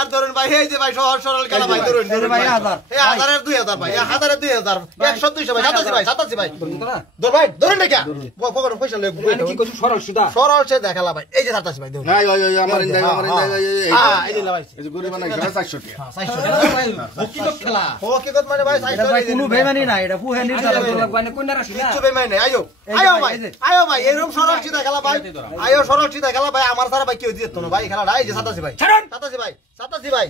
আর ধরুন ভাই এই যে ভাই সহজ সরল খেলা ভাই ধরুন ভাই 1000 এই 1000 এর 2000 ভাই 1000 এর 2000 100 200 ভাই 87 ভাই ধর ভাই ধরুন না কি পকেট পয়সা লই কি কইছ সরল সুদা সরল সে দেখালা ভাই এই যে 87 ভাই ধরুন নাই ওই আমার ইন্দা হ্যাঁ এই দিলা ভাই এই যে গরিব বানাই 400 টাকা 400 টাকা ভাই হকিকত খেলা হকিকত মানে ভাই 400 ভাই কোনো বেমানি না এটা ফুহে নির্ধারণ করব মানে কোন রাশি না কিচ্ছু বেমানি নাই আয়ো ভাই এরকম সরল সিধা খেলা ভাই আয়ো সরল সিধা খেলা ভাই আমার সারা ভাই কেউ দিত না ভাই খেলাটা এই যে 87 ভাই 87 ভাই 87 ভাই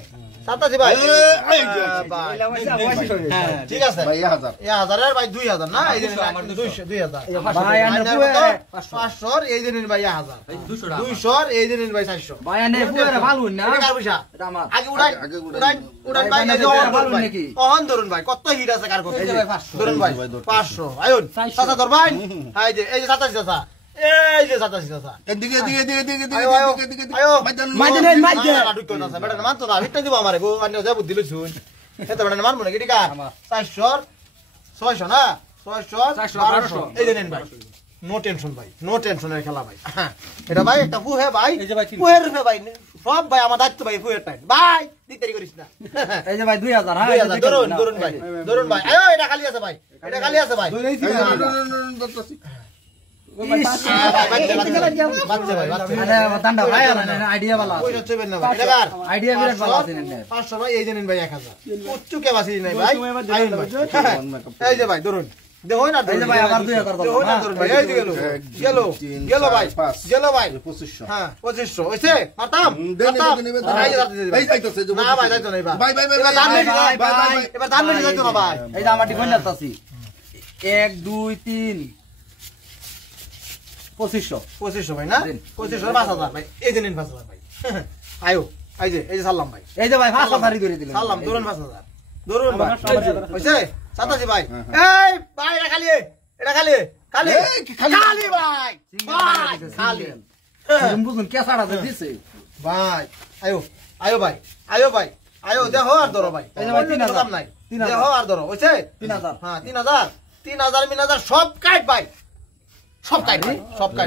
87 ভাই ঠিক আছে ভাই 1000 1000 এর ভাই 2000 না এই যে 2000 ভাই আনে ফুহে 500 এই যে নিন ভাই 1000 200 এই যে নিন ভাই 400 ভাই আনে ফুহে ভালো না এটা কার পয়সা এটা আমার আগে উড়াই ভাই এই যে অহন ধরুন ভাই কত হিট আছে কার কত ধরুন ভাই 500 আয়ুন 70 ধর ভাই এই যে 87 চাচা এই যে 87 চাচা এদিকে আয়ো মাইদে বেটা মানতো না হিটটা দিব আমারে গো আন্য যা বুদ্ধি লইছুন এত বেটা মানবো না কি ঠিক আছে 400 600 না 600 1200 এই যে নেন ভাই নো টেনশন ভাই নো টেনশনের খেলা ভাই এটা ভাই একটা ফুহে ভাই ফুহের রূপে ভাই সব ভাই আমার দায়িত্ব ভাই ফুহের টাইম ভাই দিতেরি করিস না এই যে ভাই 2000 হ্যাঁ 2000 ধরুন ভাই আয়ো এটা খালি আছে ভাই এটা খালি আছে ভাই বাচ্চা ভাই দান্ডা ভাই আইডিয়া वाला পয়সা চবেন না ভাই এবার আইডিয়া বিরাট ভালো আছে না 500 ভাই এই যে নিন ভাই 1000 উচ্চকে বাসি নাই ভাই আইন ভাই এই যে ভাই ধরুন দেখো না এই যে ভাই আবার 2000 দাও দেখো না ধরুন ভাই এই যে গেল ভাই 2500 হ্যাঁ 2500 হইছে মারতাম এই যাইতেছে না ভাই যাইতো না ভাই এবার দাম বেশি যাইতো না ভাই এই যে আমার টিকন যাচ্ছি 1 2 3 2500 ভাই না 2500 5000 ভাই এই যে নিন 5000 ভাই আয়ো এই যে সালাম ভাই এই যে ভাই 5000 ধরে দিলেন সালাম ধরুন 5000 ধরুন ভাই হইছে 87 ভাই এই ভাই এটা খালি ভাই তুমি বুঝুন কে সাড়া দিছে ভাই আয়ো ভাই দেখো আর ধরো ভাই এই যে ভাই 3000 নাই দেখো আর ধরো হইছে 3000 হ্যাঁ 3000 সব কাট ভাই সব কাট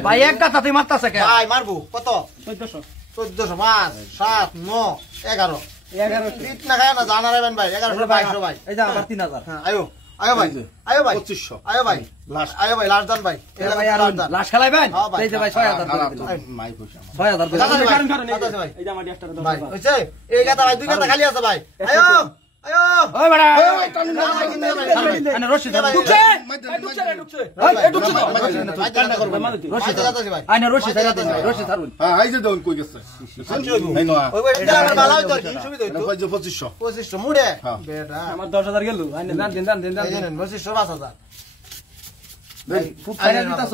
ভাই এক গাতাতে মারতাছে কে ভাই মারবো কত 1400 5 7 9 11 ইতনা খায় না জানা রাখবেন ভাই 1100 ভাই এই যে আবার 3000 হ্যাঁ আয়ো ভাই 2500 আয়ো ভাই লাস্ট দান ভাই এটা ভাই আর লাশ খেলাইবেন এই যে ভাই 6000 মাই পয়সা 6000 ভাই এই যে আমার একটা ভাই হইছে এই গাতা ভাই দুই গাতা খালি আছে ভাই আয়ো ওই বড়া আনে রশি ঢুকছে আনে রশি ছাড়ুন হ্যাঁ এই যে দন কই গেছে এই নো ওই এটা আমার ভালো হইতো কি সুবিধা হইতো 2500 মুড়ে বেটা আমার 10000 গেল আনে দেন 2500 5000 খুব খাইরা দিতাছ